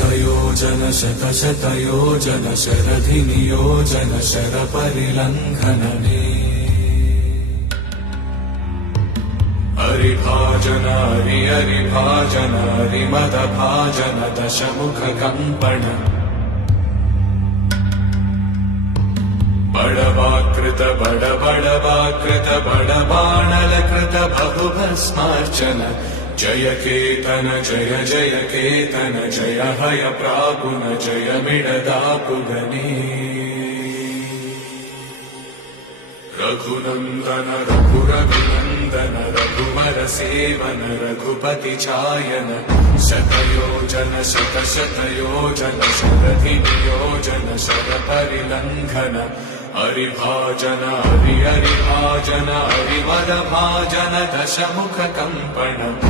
शतयोजन शतशतयोजन शरधिनियोजन शरपरिलङ्घनने हरिभाजन हरिभाजन हरिमदभाजन दशमुखकम्पण बडवाकृत बडवाकृत बडबाणलकृत बहुभस्मार्चन जय केतन जय जय केतन जय हय प्रापुन जय मिडदापुगने रघुनन्दन रघुरघुनन्दन रघुवर सेवन रघुपति चायन शतयोजन शतशतयोजन शरधिनियोजन शरपरिलङ्घन हरिभाजन हरिभाजन हरिमदभाजन दशमुखकम्पण